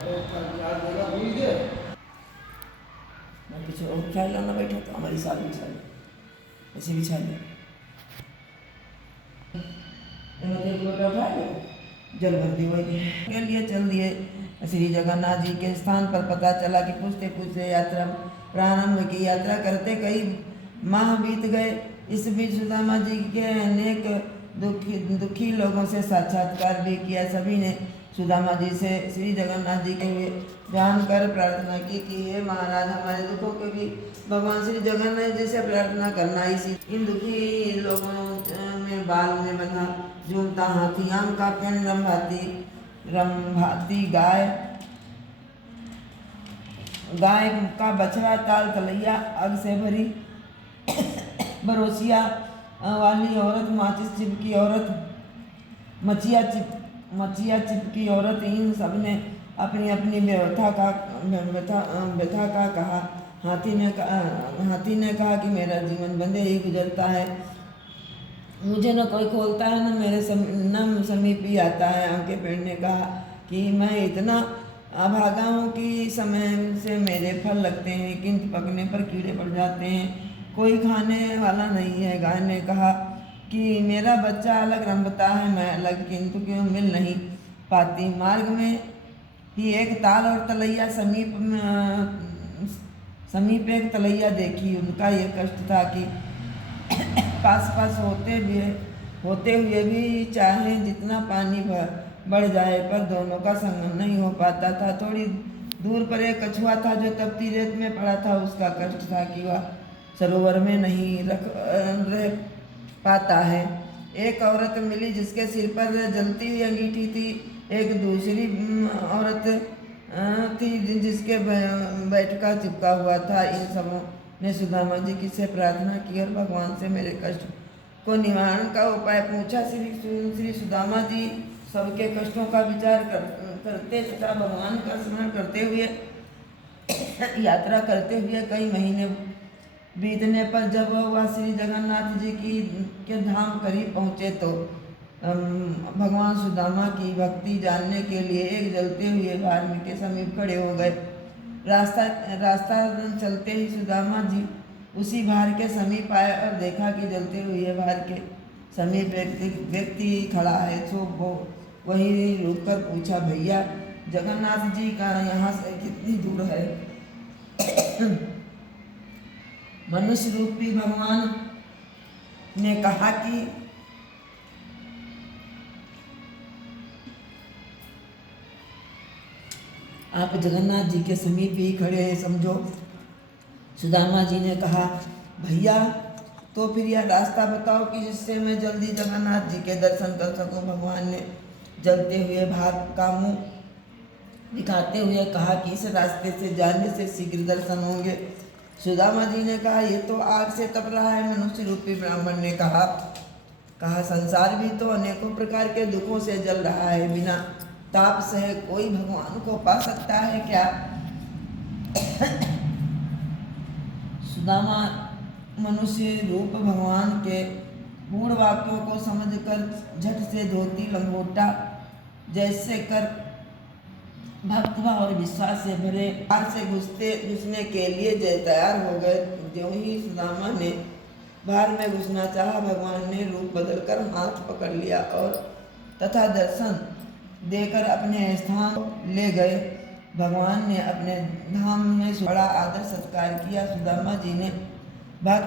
मैं पीछे और बिछा लाना बैठा तो हमारी साथ बिछा लो, ऐसे बिछा लो। एक लोटा उठा लो, जल भर दिए के लिए चल दिए। श्री जगन्नाथ जी के स्थान पर पता चला कि पूछते पूछते यात्रा प्रारंभ की। यात्रा करते कई माह बीत गए। इस बीच सुदामा जी के अनेक दुखी लोगों से साक्षात्कार भी किया। सभी ने सुदामा जी से श्री जगन्नाथ जी के हुए जानकर प्रार्थना की कि हे महाराज, हमारे दुखों के भी भगवान श्री जगन्नाथ जी से प्रार्थना करना। इसी इन दुखी लोगों में बाल में बंधा झूमता हाथी, आम का पेड़, रंभाती गाय का बछड़ा, ताल तलैया, अग से भरी बरोसिया वाली औरत, माचिस चिपकी औरत, मचिया चिपकी औरत, इन सब ने अपनी अपनी व्यथा का कहा। हाथी ने कहा कि मेरा जीवन बंधे ही गुजरता है, मुझे न कोई खोलता है न मेरे समीप ही आता है। आंके पेड़ ने कहा कि मैं इतना अभागा हूँ कि समय से मेरे फल लगते हैं किंतु पकने पर कीड़े पड़ जाते हैं, कोई खाने वाला नहीं है। गाय ने कहा कि मेरा बच्चा अलग रंभता है, मैं अलग, किंतु क्यों मिल नहीं पाती। मार्ग में ही एक ताल और तलैया समीप एक तलैया देखी। उनका ये कष्ट था कि पास होते हुए भी चाहे जितना पानी बढ़ जाए पर दोनों का संगम नहीं हो पाता था। थोड़ी दूर पर एक कछुआ था जो तपती रेत में पड़ा था। उसका कष्ट था कि वह सरोवर में नहीं रह पाता है। एक औरत मिली जिसके सिर पर जलती हुई अंगीठी थी। एक दूसरी औरत थी जिसके बैठका चिपका हुआ था। इन सबों ने सुदामा जी की से प्रार्थना की और भगवान से मेरे कष्ट को निवारण का उपाय पूछा। श्री सुदामा जी सबके कष्टों का विचार करते तथा भगवान का स्मरण करते हुए यात्रा करते हुए कई महीने बीतने पर जब वह श्री जगन्नाथ जी के धाम करीब पहुँचे तो भगवान सुदामा की भक्ति जानने के लिए एक जलते हुए भार के समीप खड़े हो गए। रास्ता चलते ही सुदामा जी उसी भार के समीप आए और देखा कि जलते हुए भार के समीप व्यक्ति खड़ा है। तो वो वहीं रुककर पूछा, भैया जगन्नाथ जी का यहाँ से कितनी दूर है? मनुष्य रूपी भगवान ने कहा कि आप जगन्नाथ जी के समीप ही खड़े हैं, समझो। सुदामा जी ने कहा, भैया तो फिर यह रास्ता बताओ कि जिससे मैं जल्दी जगन्नाथ जी के दर्शन कर सकूं। भगवान ने जलते हुए भाग का मुंह दिखाते हुए कहा कि इस रास्ते से जाने से शीघ्र दर्शन होंगे। सुदामा जी ने कहा, ये तो आग से तप रहा है। मनुष्य रूपी ब्राह्मण ने कहा, संसार भी तो अनेकों प्रकार के दुखों से जल रहा है, बिना ताप से कोई भगवान को पा सकता है क्या? सुदामा मनुष्य रूप भगवान के पूर्ण वाक्यों को समझकर झट से धोती लंगोटा जैसे कर भक्तिभाव और विश्वास से भरे भार से घुसने के लिए तैयार हो गए। ज्यों ही सुदामा ने भार में घुसना चाहा, भगवान ने रूप बदलकर हाथ पकड़ लिया और तथा दर्शन देकर अपने स्थान ले गए। भगवान ने अपने धाम में बड़ा आदर सत्कार किया। सुदामा जी ने भक्त